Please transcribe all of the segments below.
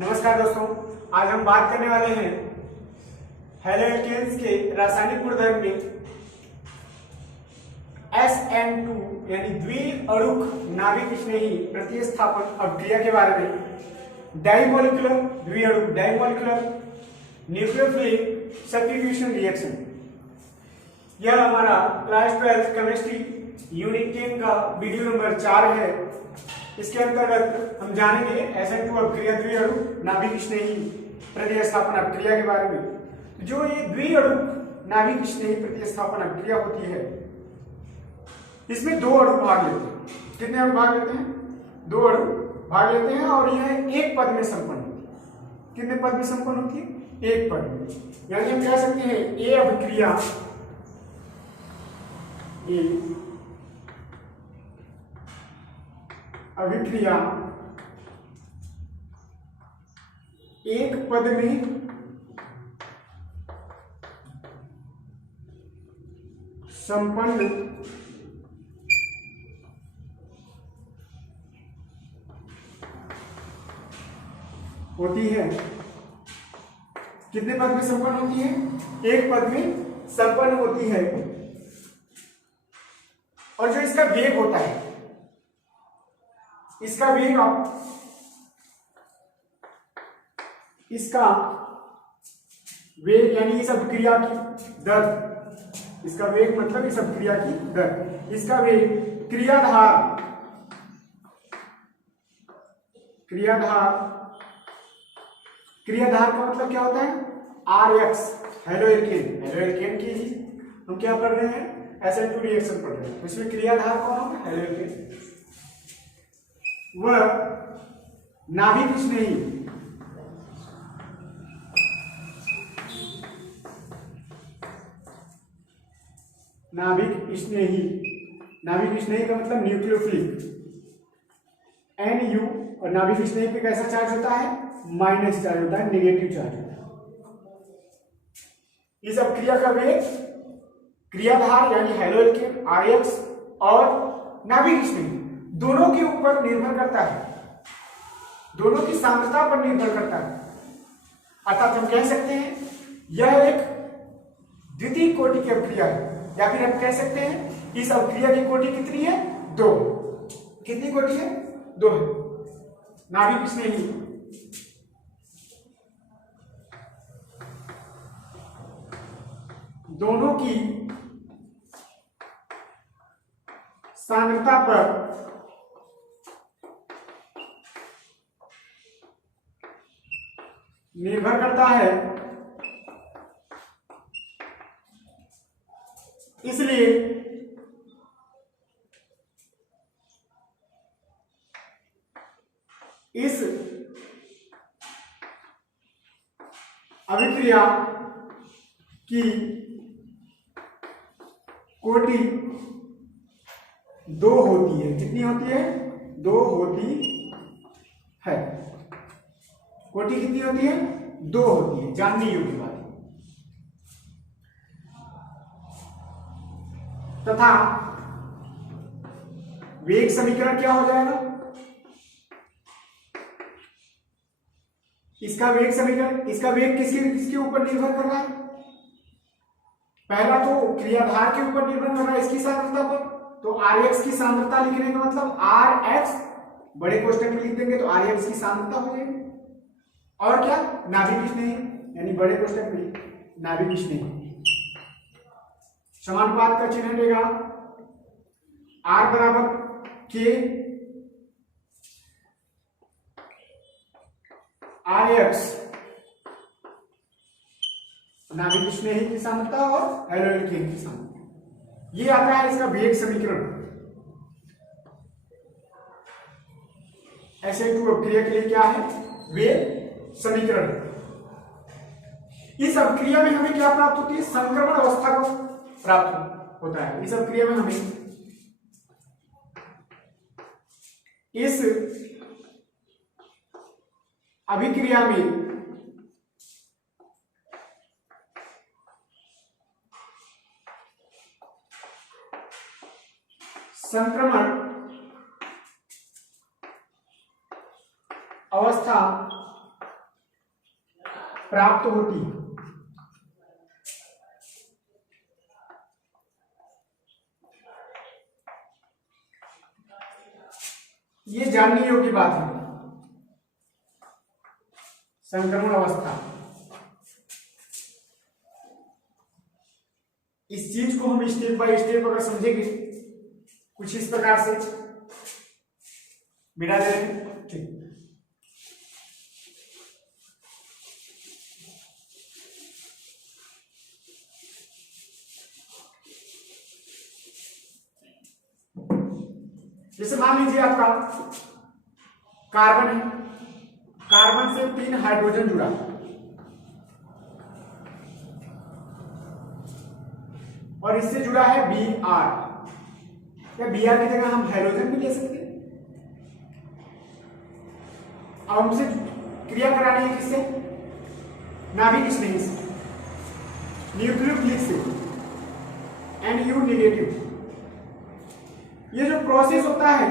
नमस्कार दोस्तों, आज हम बात करने वाले हैं हैलोएल्केन्स के रासायनिक गुणधर्म में SN2 यानी द्विअणुक नाभिक स्नेही प्रतिस्थापन अभिक्रिया के बारे में। डाइमोलिकुलर द्विअणुक डाइमोलिकुलर न्यूक्लियोफिलिक सब्स्टिट्यूशन रिएक्शन, यह हमारा क्लास 12 केमिस्ट्री यूनिट 10 का वीडियो नंबर 4 है। इसके अंतर्गत हम जानेंगे SN2 अभिक्रिया द्विअणुक नाभिक स्नेही प्रतिस्थापन अभिक्रिया के बारे में। जो ये द्विअणुक नाभिक स्नेही प्रतिस्थापन अभिक्रिया होती है, इसमें दो अणु भाग लेते हैं। कितने अणु भाग लेते हैं? दो अणु भाग लेते हैं और यह एक पद में संपन्न होती है। कितने पद में संपन्न होती है? एक पद में। यानी हम कह सकते हैं ए अभिक्रिया एक पद में संपन्न होती है। कितने पद में संपन्न होती है? एक पद में संपन्न होती है। और जो इसका वेग होता है, इसका वेग यानी इस अभिक्रिया की दर, इसका वेग मतलब इस अभिक्रिया की दर, इसका वेग क्रियाधार का मतलब क्या होता है? RX हेलोएल्केन की ही हम क्या पढ़ रहे हैं? SN2 रिएक्शन पढ़ रहे हैं। इसमें क्रियाधार कौन होगा? हेलोएल्केन। वह नाभिक स्नेही का मतलब न्यूक्लियोफिलिक NU, और नाभिक स्नेही पे कैसा चार्ज होता है? माइनस चार्ज होता है, नेगेटिव चार्ज होता है। इस अभिक्रिया का वेग क्रियाधार यानी हेलोएल्केन RX और नाभिक स्नेही दोनों के ऊपर निर्भर करता है, दोनों की सांद्रता पर निर्भर करता है। अर्थात हम कह सकते हैं यह एक द्वितीय कोटि की अभिक्रिया है, या फिर हम कह सकते हैं इस अभिक्रिया की कोटि कितनी है? 2। कितनी कोटि है? 2 है। नाभिक स्नेही दोनों की सांद्रता पर निर्भर करता है, इसलिए इस अभिक्रिया की कोटि 2 होती है। कितनी होती है? 2 होती है। कोटि कितनी होती है? 2 होती है। जानने योग्य बात है। तथा वेग समीकरण क्या हो जाएगा? इसका वेग समीकरण, इसका वेग किसके ऊपर निर्भर कर रहा है? पहला तो क्रियाधार के ऊपर निर्भर कर रहा है, इसकी सांद्रता पर। तो RX की सांद्रता लिखने का मतलब RX बड़े कोष्ठक में लिख देंगे तो RX की सांद्रता हो जाएगी। और क्या? नाभिक स्नेही यानी बड़े कोष्ठक में नाभिक स्नेही, समानुपात का चिन्ह देगा R बराबर K RX नाभिक स्नेही की सांद्रता और हेलोएल्केन की सांद्रता। ये आता है इसका वेग समीकरण। SN2 अभिक्रिया के लिए क्या है? वेग समीकरण। इस अभिक्रिया में हमें क्या प्राप्त होती है? संक्रमण अवस्था को प्राप्त होता है। इस अभिक्रिया में हमें इस अभिक्रिया में संक्रमण अवस्था प्राप्त होती है। ये जानने योग्य बात है। संक्रमण अवस्था, इस चीज को हम स्टेप बाय स्टेप अगर समझेंगे कुछ इस प्रकार से मिटा दे रहे हैं। ठीक, जैसे मान लीजिए आपका कार्बन है, कार्बन से 3 हाइड्रोजन जुड़ा, और इससे जुड़ा है Br, या Br की जगह हम हैलोजन भी ले सकते हैं। अब हमसे क्रिया करानी है किससे? नाभिक स्नेही से, न्यूक्लियोफिलिक से, NU नेगेटिव। ये जो प्रोसेस होता है,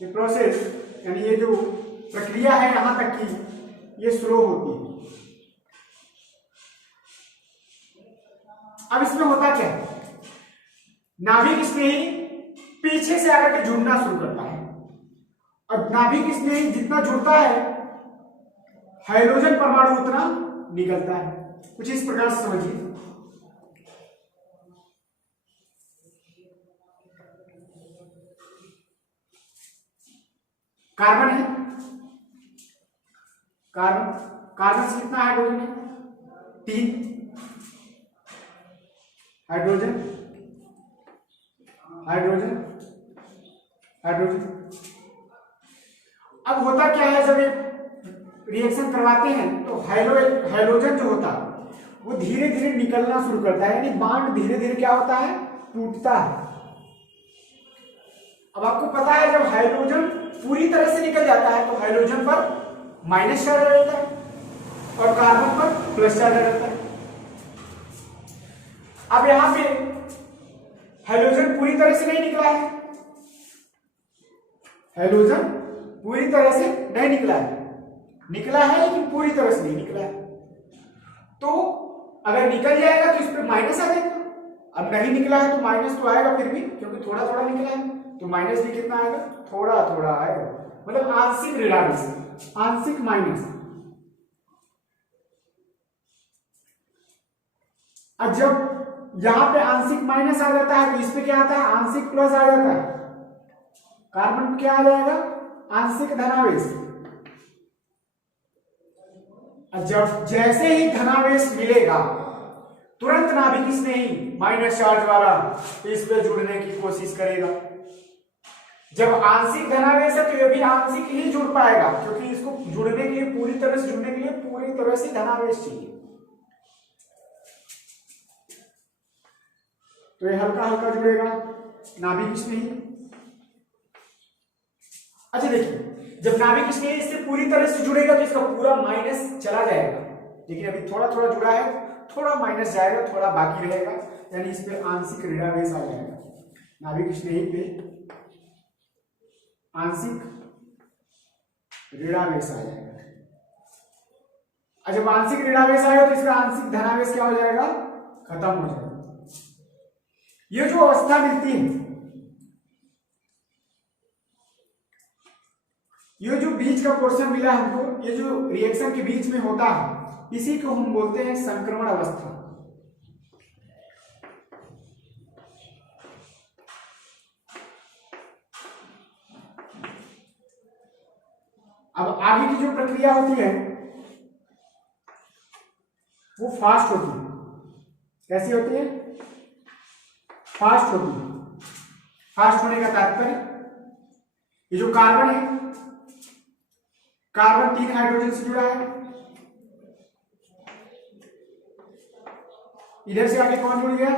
ये प्रोसेस यानी ये जो प्रक्रिया है यहां तक की, ये स्लो होती है। अब इसमें होता क्या है? नाभिक स्नेही पीछे से आकर के जुड़ना शुरू करता है, और नाभिक स्नेही जितना जुड़ता है हाइड्रोजन परमाणु उतना निकलता है। कुछ इस प्रकार से समझिए। कार्बन है, कार्बन से कितना हाइड्रोजन है? 3 हाइड्रोजन, हाइड्रोजन, हाइड्रोजन। अब होता क्या है, जब ये रिएक्शन करवाते हैं तो हाइड्रोजन जो होता है वो धीरे धीरे निकलना शुरू करता है, यानी बॉन्ड धीरे धीरे क्या होता है? टूटता है। अब आपको पता है जब हाइड्रोजन पूरी तरह से निकल जाता है तो हाइड्रोजन पर माइनस चार्ज रहता है और कार्बन पर प्लस चार्ज रहता है। अब यहां पे हाइड्रोजन पूरी तरह से नहीं निकला है, हाइड्रोजन पूरी तरह से नहीं निकला है, निकला है लेकिन पूरी तरह से नहीं निकला है। तो अगर निकल जाएगा तो इस पर माइनस आ जाएगा। अब नहीं निकला है तो माइनस तो आएगा फिर भी, क्योंकि थोड़ा थोड़ा निकला है, तो माइनस भी कितना आएगा? थोड़ा थोड़ा आएगा, मतलब आंशिक ऋणावेश, आंशिक माइनस। अब जब यहां पे आंशिक माइनस आ जाता है तो इस पे क्या आता है? आंशिक प्लस आ जाता है। कार्बन क्या आ जाएगा? आंशिक धनावेश। जब जैसे ही धनावेश मिलेगा तुरंत नाभिक स्नेही माइनस चार्ज वाला इस पे जुड़ने की कोशिश करेगा। जब आंशिक धनावेश है तो ये भी आंशिक ही जुड़ पाएगा, क्योंकि इसको जुड़ने के लिए, पूरी तरह से जुड़ने के लिए पूरी तरह से धनावेश चाहिए। तो ये हल्का हल्का जुड़ेगा नाभिक स्नेही। अच्छा देखिए, जब नाभिक स्नेही इससे पूरी तरह से जुड़ेगा तो इसका पूरा माइनस चला जाएगा, लेकिन अभी थोड़ा थोड़ा जुड़ा है, थोड़ा माइनस जाएगा, थोड़ा बाकी रहेगा, यानी इस पे आंशिक ऋणावेश आ जाएगा। नाभिक स्नेही पे आंशिक ऋणावेश आ जाएगा। जब आंशिक ऋणावेश आएगा तो इसका आंशिक धनावेश क्या हो जाएगा? खत्म हो जाएगा। ये जो अवस्था मिलती है, ये जो बीच का पोर्शन मिला हमको, ये जो रिएक्शन के बीच में होता है, इसी को हम बोलते हैं संक्रमण अवस्था। अब आगे की जो प्रक्रिया होती है वो फास्ट होती है। कैसी होती है? फास्ट होती है। फास्ट होने का तात्पर्य, ये जो कार्बन है, कार्बन 3 हाइड्रोजन से जुड़ा है, इधर से आगे कौन जुड़ गया?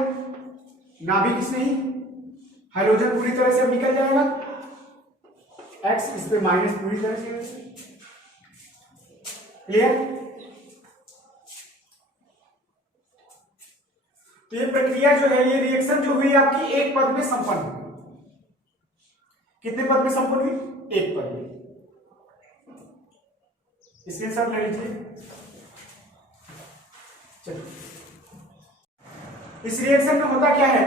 नाभिक स्नेही। हाइड्रोजन पूरी तरह से अब निकल जाएगा, एक्स इस पे माइनस पूरी तरह से। क्लियर? तो ये प्रक्रिया जो है, ये रिएक्शन जो हुई आपकी एक पद में संपन्न हुई। कितने पद में संपन्न हुई? एक पद में। स्क्रीनशॉट ले लीजिए। चलिए, इस रिएक्शन में होता क्या है,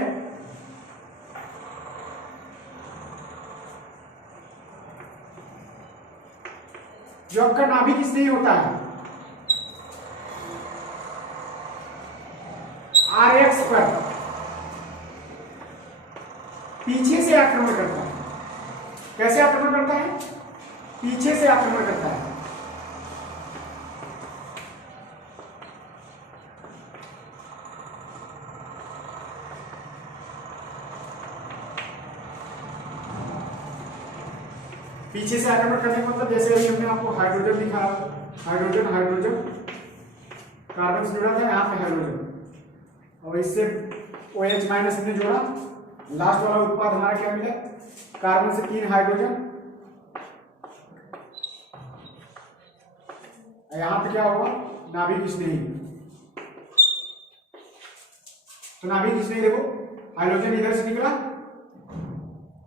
जो आपका नाभिक स्नेही होता है RX पर पीछे से आक्रमण करता है। कैसे आक्रमण करता है? पीछे से आक्रमण करता है। पीछे से आक्रमण करने का मतलब जैसे अभी हमने आपको हाइड्रोजन दिखाया, हाइड्रोजन हाइड्रोजन कार्बन से जुड़ा था, यहाँ पे हाइड्रोजन और इससे OH माइनस हमने जोड़ा, लास्ट वाला उत्पाद हमारा क्या मिला, कार्बन से 3 हाइड्रोजन। यहां पे क्या होगा, नाभिक स्नेही। तो नाभिक स्नेही देखो, हाइड्रोजन इधर से निकला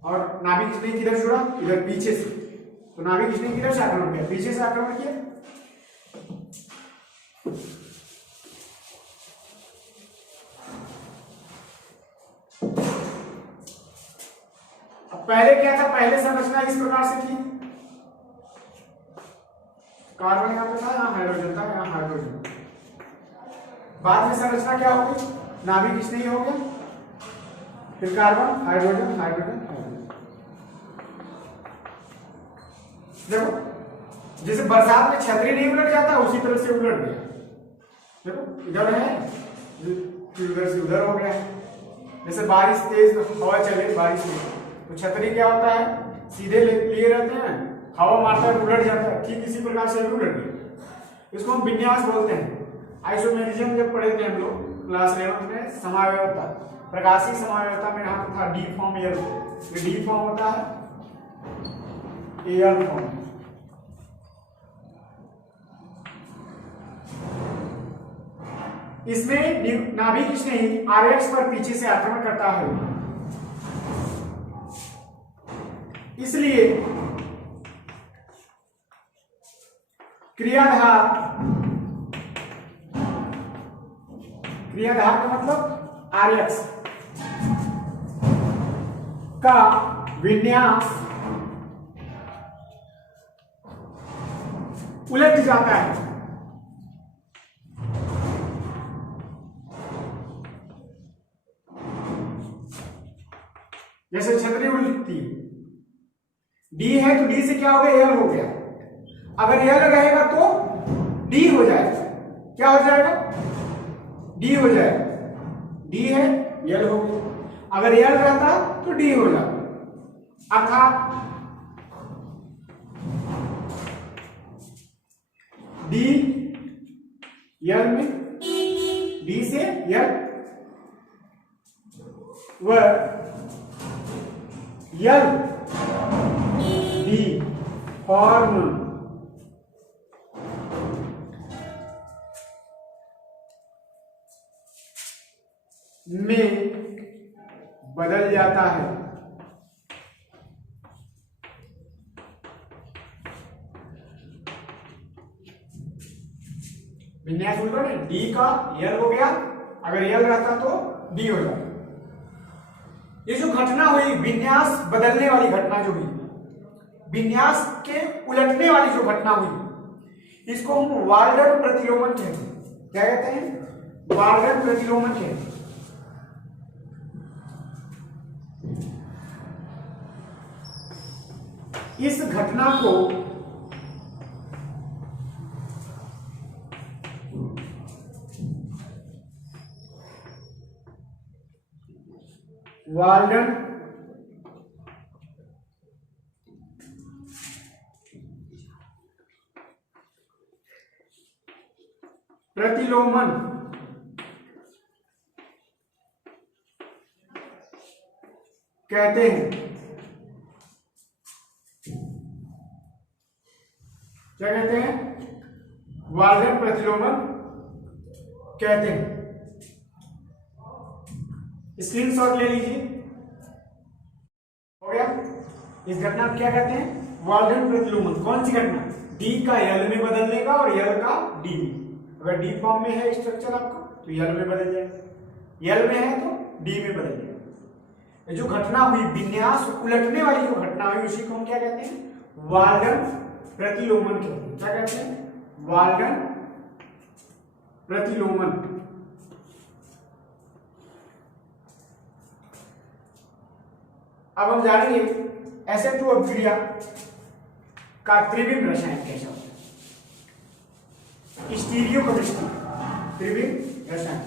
और नाभिक स्नेही किधर जुड़ा, इधर पीछे से। तो नाभिक स्नेही किधर से आक्रमण किया, पीछे से आक्रमण किया। अब पहले क्या था, पहले संरचना इस प्रकार से थी, कार्बन यहाँ पे था, यहाँ हाइड्रोजन था, यहाँ हाइड्रोजन। बाद में संरचना क्या हो गई, नाभिक स्नेही हो गया, फिर कार्बन हाइड्रोजन हाइड्रोजन हाइड्रोजन। देखो जैसे बरसात में छतरी नहीं उलट जाता, उसी तरह से उलट गया। देखो इधर है, उधर से उधर हो गया है। जैसे बारिश तेज हवा चले बारिश में, तो छतरी क्या होता है, सीधे लिए रहते हैं, हवा मारता है उलट जाता है, ठीक इसी प्रकार से उलट गया। इसको हम विन्यास बोलते हैं। आइसोमेरिज्म जब पढ़े थे हम लोग क्लास 11 में, समावयवता, प्रकाशीय समावयवता में यहाँ था डी फॉर्म एल, ये डी फॉर्म होता है, एल फॉर्म। इसमें नाभिक स्नेही RX पर पीछे से आक्रमण करता है, इसलिए क्रियाधार का मतलब RX का विन्यास उलट जाता है। जैसे छतरी उलटती है, डी है तो डी से क्या हो गया, एल हो गया। अगर एल रहेगा तो डी हो जाएगा, क्या हो जाएगा, डी हो जाएगा। डी है, एल हो गया। अगर एल रहता तो डी हो जाता, अर्थात डी एल में, डी से एल व एल डी फॉर्म में बदल जाता है। विन्यास उल्टा है, डी का एल हो गया, अगर एल रहता तो डी हो जाता। ये जो घटना हुई, विन्यास बदलने वाली घटना जो हुई, विन्यास के उलटने वाली जो घटना हुई, इसको हम वाल्डन प्रतिलोमन कहते हैं। क्या कहते हैं, वाल्डन प्रतिलोमन कहते हैं। इस घटना को वाल्डन प्रतिलोमन कहते हैं। क्या कहते हैं, वाल्डन प्रतिलोमन कहते हैं। स्क्रीनशॉट ले लीजिए, हो गया। इस घटना को क्या कहते हैं, वाल्डन प्रतिलोमन। कौन सी घटना? डी का एल में बदलने का और एल का डी में। अगर डी फॉर्म में है स्ट्रक्चर आपका तो एल में बदल जाएगा, एल में है तो डी में बदल जाएगा। जो घटना हुई, विन्यास उलटने वाली जो घटना हुई, उसी को हम क्या कहते हैं? वाल्डन प्रतिलोमन कहते हैं। क्या कहते हैं? वाल्डन प्रतिलोमन। अब हम जानेंगे SF2 अभिक्रिया का त्रिविम रसायन कैसा होता है। स्टीरियोकेमिस्ट्री, त्रिविम रसायन।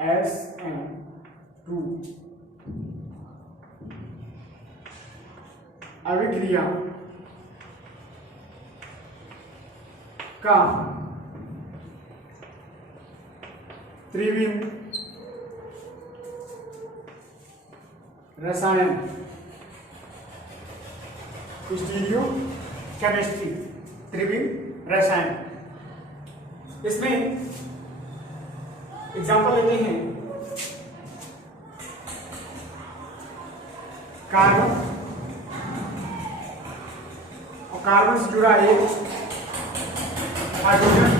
SN2 अभिक्रिया का त्रिविम रसायन, स्टीरियो केमिस्ट्री, त्रिविम रसायन। इसमें एग्जांपल लेते हैं कार्बन और कार्बन से जुड़ा एक हाइड्रोजन,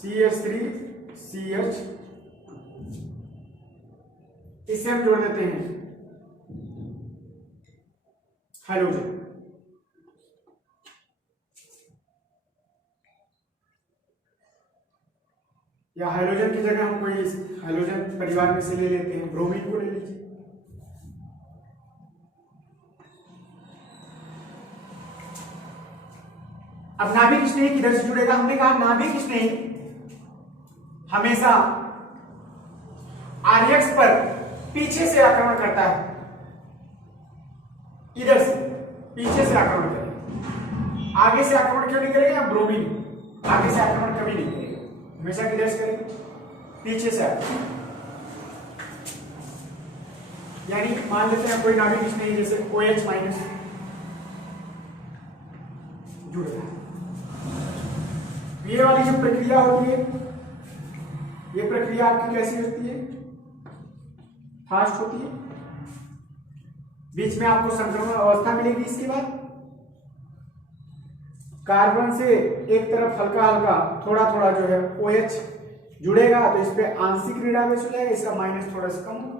CH3CH, इसे हम जोड़ देते हैं हाइड्रोजन। या हाइड्रोजन की जगह हम कोई हाइड्रोजन परिवार में से ले लेते हैं, ब्रोमीन को ले लीजिए। अब नाभिक स्नेह किधर से जुड़ेगा? हमने कहा नाभिक स्नेह हमेशा RX पर पीछे से आक्रमण करता है, इधर से पीछे से आक्रमण करेगा। आगे से आक्रमण क्यों नहीं करेगा? ब्रोमीन आगे से आक्रमण कभी नहीं करेगा, हमेशा किधर से करेगा? पीछे से आक्रमण। यानी मान लेते हैं कोई नाभिक स्नेह जैसे OH माइनस जुड़ रहा है, ये वाली जो प्रक्रिया होती है, ये प्रक्रिया आपकी कैसी होती है? फास्ट होती है। बीच में आपको संक्रमण अवस्था मिलेगी। इसके बाद कार्बन से एक तरफ हल्का हल्का थोड़ा थोड़ा जो है OH जुड़ेगा, तो इस पे आंशिक ऋणावेश हो जाएगा, इसका माइनस थोड़ा सा कम होगा।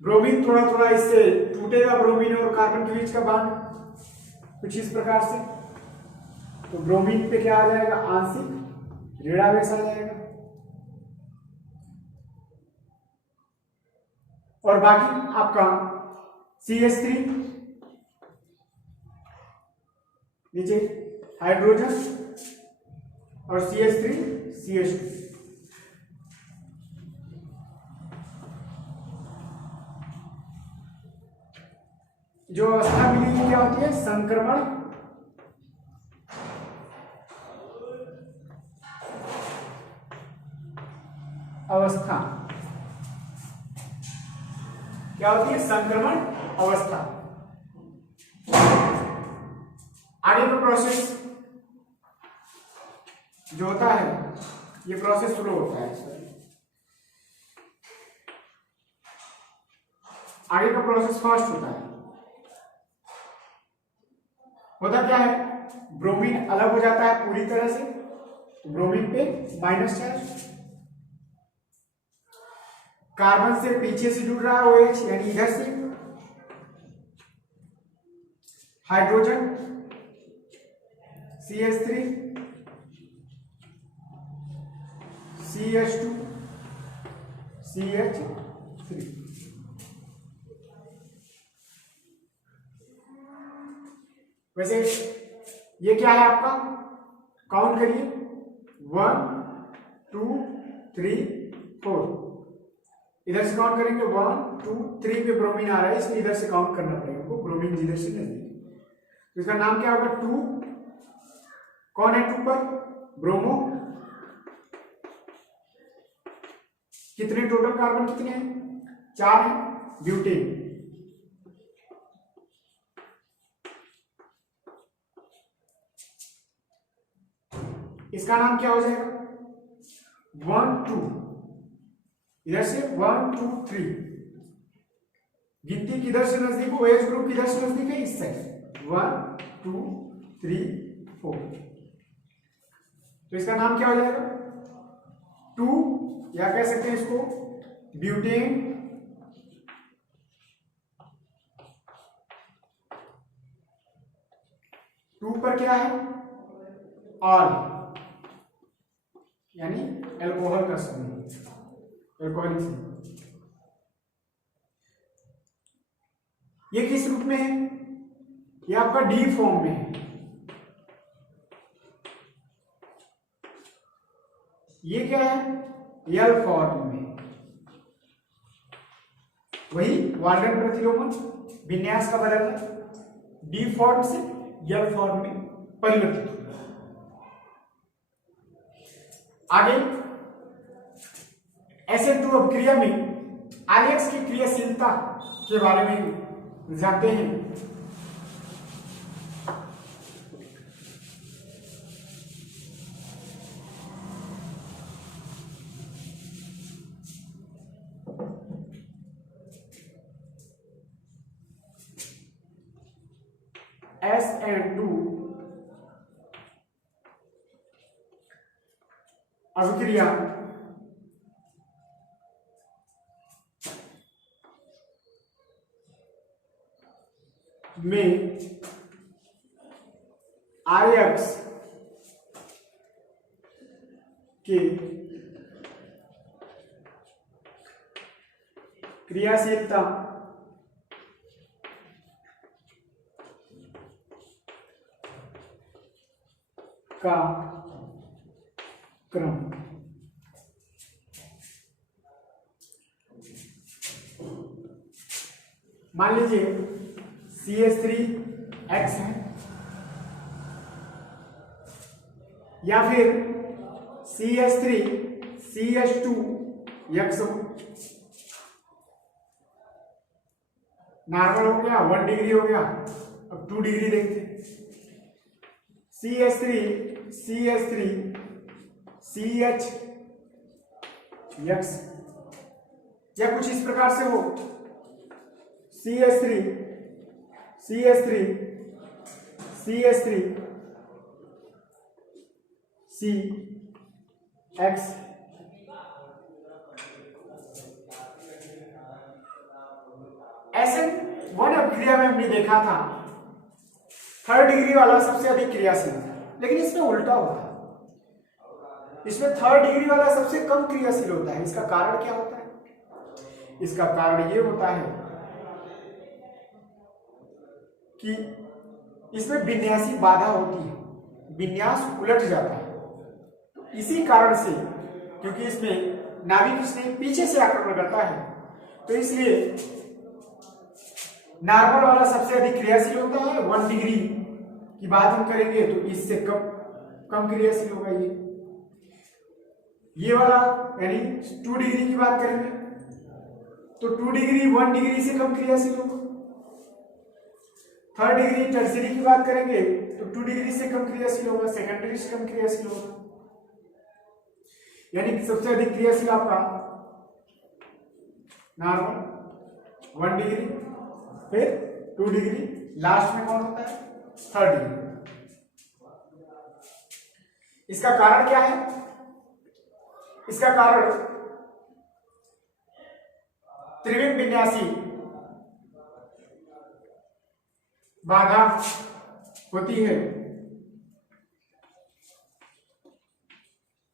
ब्रोमीन थोड़ा थोड़ा इससे टूटेगा, ब्रोमीन और कार्बन के बीच का बांध कुछ इस प्रकार से, तो ब्रोमीन पे क्या आ जाएगा? आंशिक ऋणावेश आ जाएगा। और बाकी आपका CH3 नीचे हाइड्रोजन और CH3CH2। जो अवस्था मिली क्या होती है? संक्रमण अवस्था। क्या होती है? संक्रमण अवस्था। आगे का प्रोसेस जो होता है, ये प्रोसेस स्लो होता है। आगे का प्रोसेस फास्ट होता है। होता क्या है? ब्रोमीन अलग हो जाता है पूरी तरह से, ब्रोमीन पे माइनस चार्ज, कार्बन से पीछे से जुड़ रहा है OH, यानी इधर से हाइड्रोजन CH3 CH2 CH3। वैसे ये क्या है आपका? काउंट करिए, 1 2 3 4। इधर से काउंट करेंगे 1 2 3 पे ब्रोमीन आ रहा है, इसलिए इधर से काउंट करना पड़ेगा आपको, ब्रोमीन इधर से नजदीक। तो इसका नाम क्या होगा? 2। कौन है 2 पर? ब्रोमो। कितने टोटल कार्बन कितने हैं? 4 है ब्यूटेन। इसका नाम क्या हो जाएगा? 1 2, इधर से 1 2 3, गिनती किधर से नजदीक, OH ग्रुप किधर से नजदीक है? इस साइड 1 2 3 4। तो इसका नाम क्या हो जाएगा? 2, या कह सकते हैं इसको ब्यूटेन टू पर क्या है? ऑल, यानी अल्कोहल का समूह, अल्कोहलिक समूह। ये किस रूप में है? ये आपका डी फॉर्म में है। ये क्या है? एल फॉर्म में। वही वाल्डन प्रतिलोमन विन्यास का बदल है, डी फॉर्म से एल फॉर्म में परिवर्तित होता है। आगे SN2 अभिक्रिया में IX की क्रियाशीलता के बारे में जानते हैं। SN2 अभिक्रिया में IX के क्रियाशीलता का क्रम मान लीजिए CH3X है या फिर CH3CH2X हो। नॉर्मल हो गया, 1 डिग्री हो गया। अब 2 डिग्री देखते हैं। CH3CH3CHX या कुछ इस प्रकार से हो, CH3CH3CH3CX। SN1 अभिक्रिया में हमने देखा था 3rd डिग्री वाला सबसे अधिक क्रियाशील था, लेकिन इसमें उल्टा होता है। इसमें 3rd डिग्री वाला सबसे कम क्रियाशील होता है। इसका कारण क्या होता है? इसका कारण ये होता है कि इसमें विन्यासी बाधा होती है, विन्यास उलट जाता है। तो इसी कारण से, क्योंकि इसमें नाभिक स्नेह पीछे से आक्रमण करता है, तो इसलिए नॉर्मल वाला सबसे अधिक क्रियाशील होता है। 1 डिग्री की बात हम करेंगे तो इससे कम क्रियाशील होगा ये वाला, यानी 2 डिग्री की बात करेंगे तो 2 डिग्री 1 डिग्री से कम क्रियाशील होगा। 3rd डिग्री टर्शियरी की बात करेंगे तो 2 डिग्री से कम क्रियाशील होगा, सेकेंडरी से कम क्रियाशील होगा। यानी कि सबसे अधिक क्रियाशील आपका नॉर्मल 1 डिग्री, फिर 2 डिग्री, लास्ट में कौन होता है? 3rd degree. इसका कारण क्या है? इसका कारण त्रिविम विन्यासी बाधा होती है।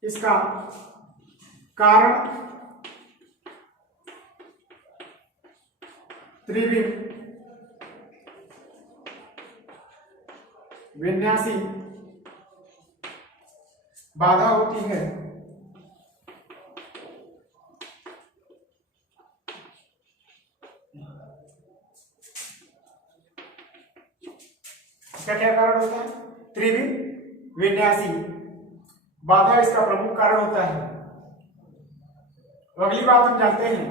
इसका कारण त्रिविम विन्यासी बाधा होती है। इसका क्या कारण होता है? त्रिविम विन्यासी बाधा इसका प्रमुख कारण होता है। तो अगली बात हम जानते हैं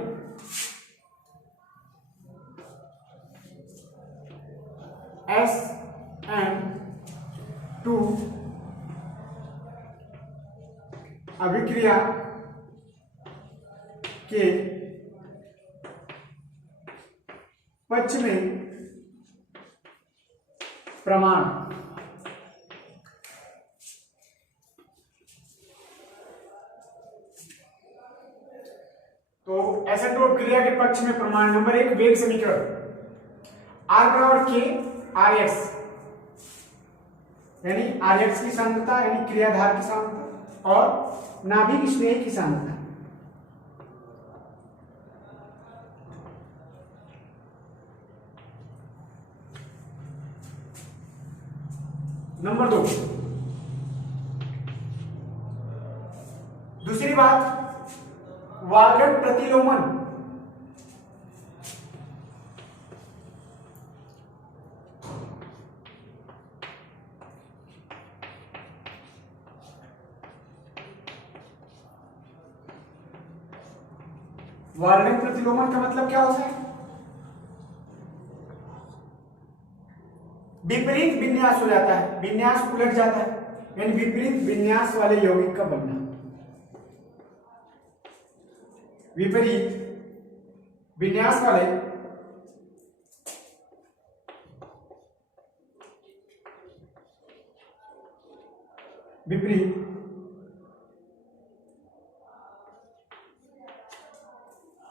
SN2 अभिक्रिया के पक्ष में प्रमाण। तो SN2 अभिक्रिया के पक्ष में प्रमाण। नंबर 1 वेग समीकरण R बराबर K RX, यानी RX की सांद्रता यानी क्रियाधार की सांद्रता और नाभिक स्नेही की सांद्रता। नंबर 2 दूसरी बात वाल्टन प्रतिलोमन। वाल्टन प्रतिलोमन का मतलब क्या होता है? विपरीत विन्यास हो जाता है, विन्यास उलट जाता है, यानी विपरीत विन्यास वाले यौगिक का बनना। विपरीत विन्यास वाले विपरीत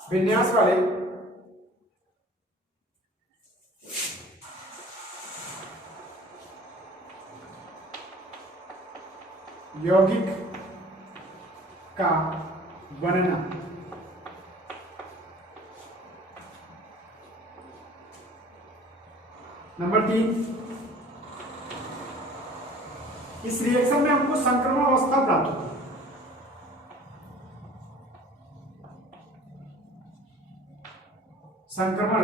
विन्यास वाले यौगिक का बनना। नंबर 3 इस रिएक्शन में हमको संक्रमण अवस्था प्राप्त होती है। संक्रमण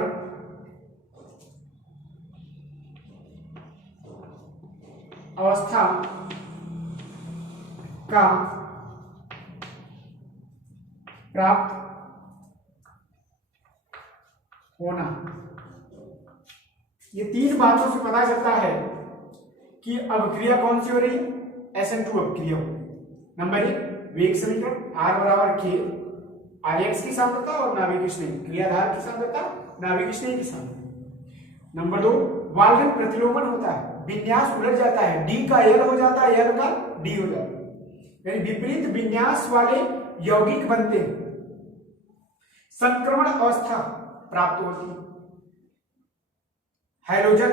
अवस्था का प्राप्त होना। ये 3 बातों से पता चलता है कि अभिक्रिया कौन सी हो रही है? SN2 अभिक्रिया हो रही है। नंबर 1 वेग समीकरण R बराबर K RX की सांद्रता और नाभिक स्नेही क्रियाधार की सांद्रता, नाभिक स्नेही की सांद्रता। नंबर 2 वाल्टन प्रतिलोमन होता है, विन्यास उलट जाता है, D का L हो जाता है, L का D हो जाता है, यानी विपरीत विन्यास वाले यौगिक बनते हैं। संक्रमण अवस्था प्राप्त होती है। हाइड्रोजन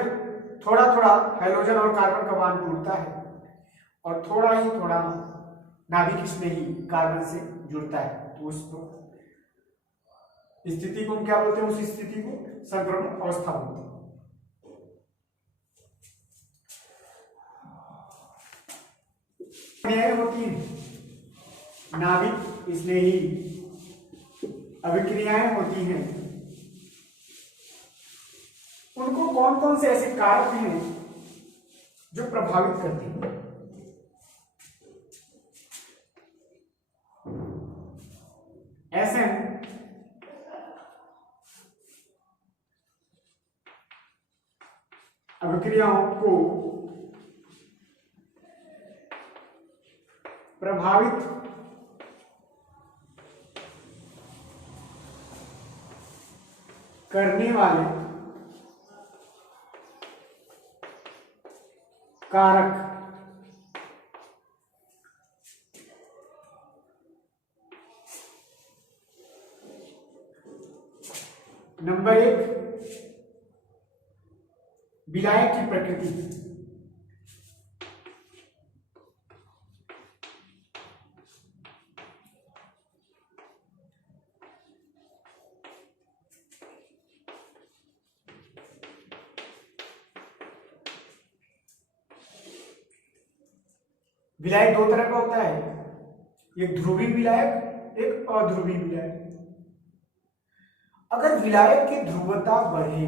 थोड़ा थोड़ा हाइड्रोजन और कार्बन का बॉन्ड टूटता है और थोड़ा ही थोड़ा नाभिक स्नेही कार्बन से जुड़ता है, तो उस स्थिति को हम क्या बोलते हैं? उस स्थिति को संक्रमण अवस्था बोलते हैं। अभिक्रियाएं होती हैं, नाभिक स्नेही अभिक्रियाएं होती हैं, उनको कौन कौन से ऐसे कारक हैं जो प्रभावित करते हैं? SN अभिक्रियाओं को प्रभावित करने वाले कारक नंबर 1 विलायक की प्रकृति। विलायक 2 तरह का होता है, एक ध्रुवीय विलायक, एक अध्रुवीय विलायक। अगर विलायक की ध्रुवता बढ़े,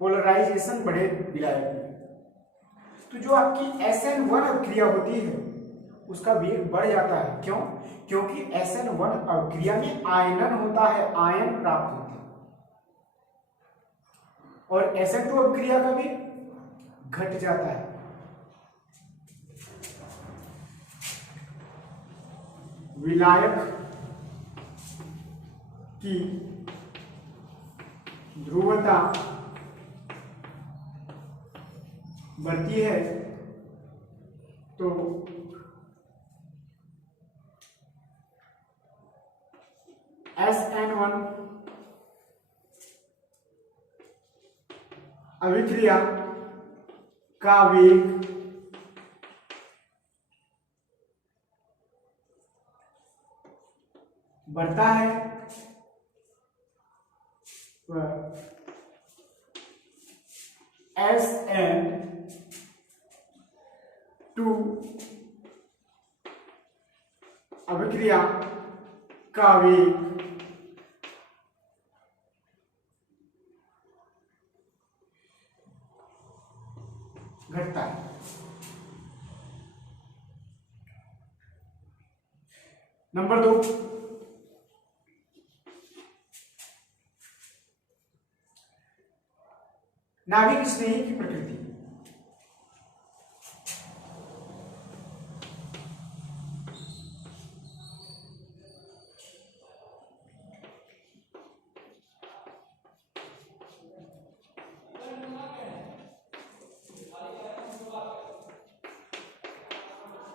पोलराइजेशन बढ़े विलायक में, तो जो आपकी SN1 अभिक्रिया होती है उसका वेग बढ़ जाता है। क्यों? क्योंकि SN1 अभिक्रिया में आयनन होता है, आयन प्राप्त होता है। और SN2 अभिक्रिया का वेग घट जाता है। विलायक की ध्रुवता बढ़ती है तो SN1 अभिक्रिया का वेग बढ़ता है SN2 अभिक्रिया का वेग घटता है। नंबर 2, नाभिक स्नेही की प्रकृति।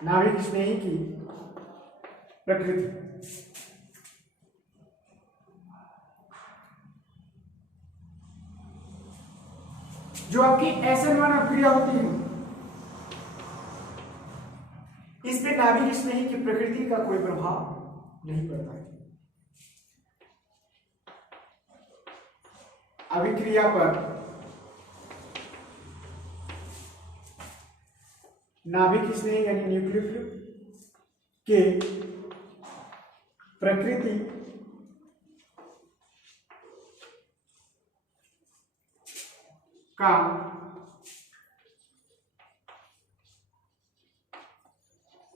नाभिक स्नेही की प्रकृति। जो आपकी SN1 अभिक्रिया होती है, इस पे नाभिक स्नेही की प्रकृति का कोई प्रभाव नहीं पड़ता है। अभिक्रिया पर नाभिक स्नेही यानी न्यूक्लियोफिल के प्रकृति का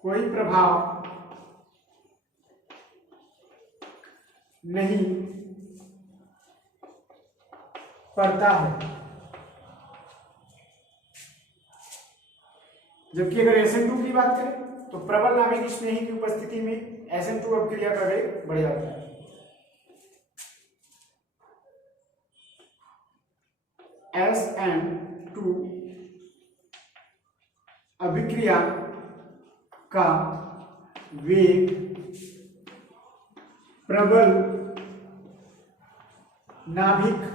कोई प्रभाव नहीं पड़ता है। जबकि अगर SN2 की बात करें तो प्रबल नाभिक स्नेही की उपस्थिति में SN2 अभिक्रिया का वेग बढ़ जाता है। SN2 अभिक्रिया का वेग प्रबल नाभिक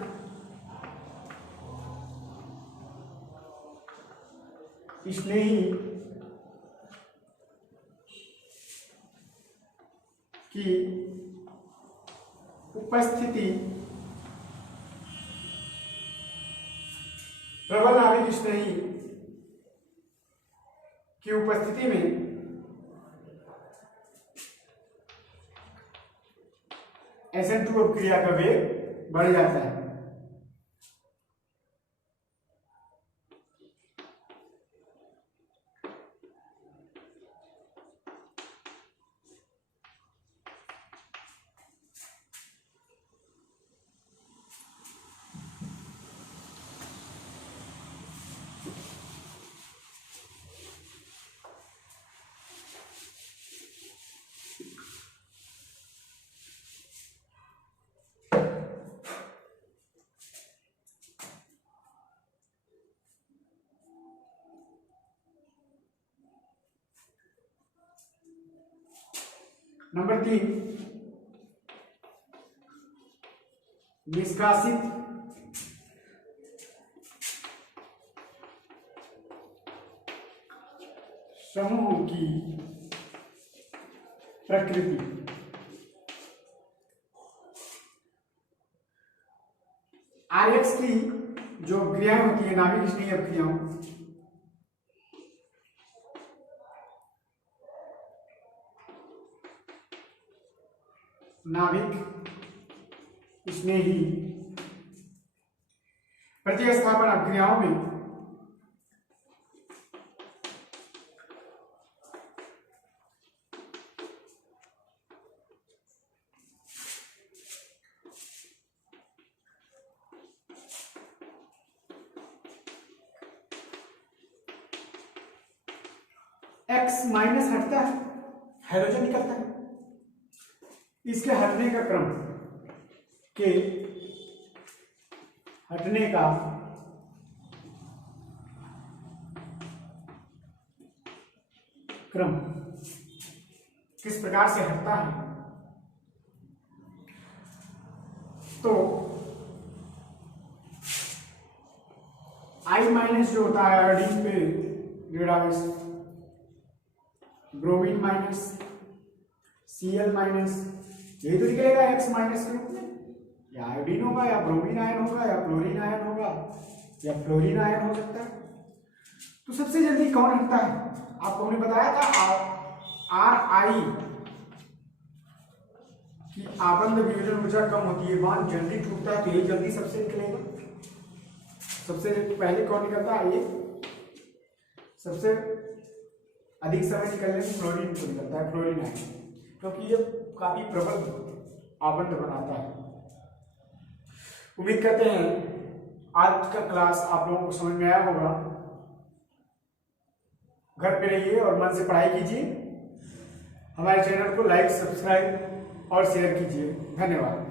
स्नेही की उपस्थिति प्रबल नाभिक स्नेही की उपस्थिति में SN2 अभिक्रिया का वेग बढ़ जाता है। नंबर 3, निष्कासित समूह की प्रकृति। RX की जो अभिक्रियाएं होती है नाभिक स्नेही अभिक्रियाओं, नाभिक स्नेही प्रतिस्थापन अभिक्रियाओं में X माइनस हटता है, हाइड्रोजन निकलता है। इसके हटने का क्रम के हटने का क्रम किस प्रकार से हटता है, तो I माइनस जो होता है आयोडीन पे रेडाइस, ब्रोमीन माइनस, Cl माइनस, यही तो निकलेगा X माइनस के रूप में। या आयोडीन होगा, या ब्रोमीन आयन होगा, या क्लोरीन आयन होगा, या फ्लोरीन आयन हो सकता है। तो सबसे जल्दी कौन हटता है? आपको हमने बताया था Ri की आबंध वियोजन ऊर्जा कम होती है, बांध जल्दी टूटता है, तो ये जल्दी सबसे निकलेगा। सबसे पहले कौन निकलता है? ये सबसे अधिक समय निकलने में फ्लोरीन को निकलता है, फ्लोरीन आयन, क्योंकि ये काफी प्रबल आबंध बनाता है। उम्मीद करते हैं आज का क्लास आप लोगों को समझ में आया होगा। घर पे रहिए और मन से पढ़ाई कीजिए। हमारे चैनल को लाइक, सब्सक्राइब और शेयर कीजिए। धन्यवाद।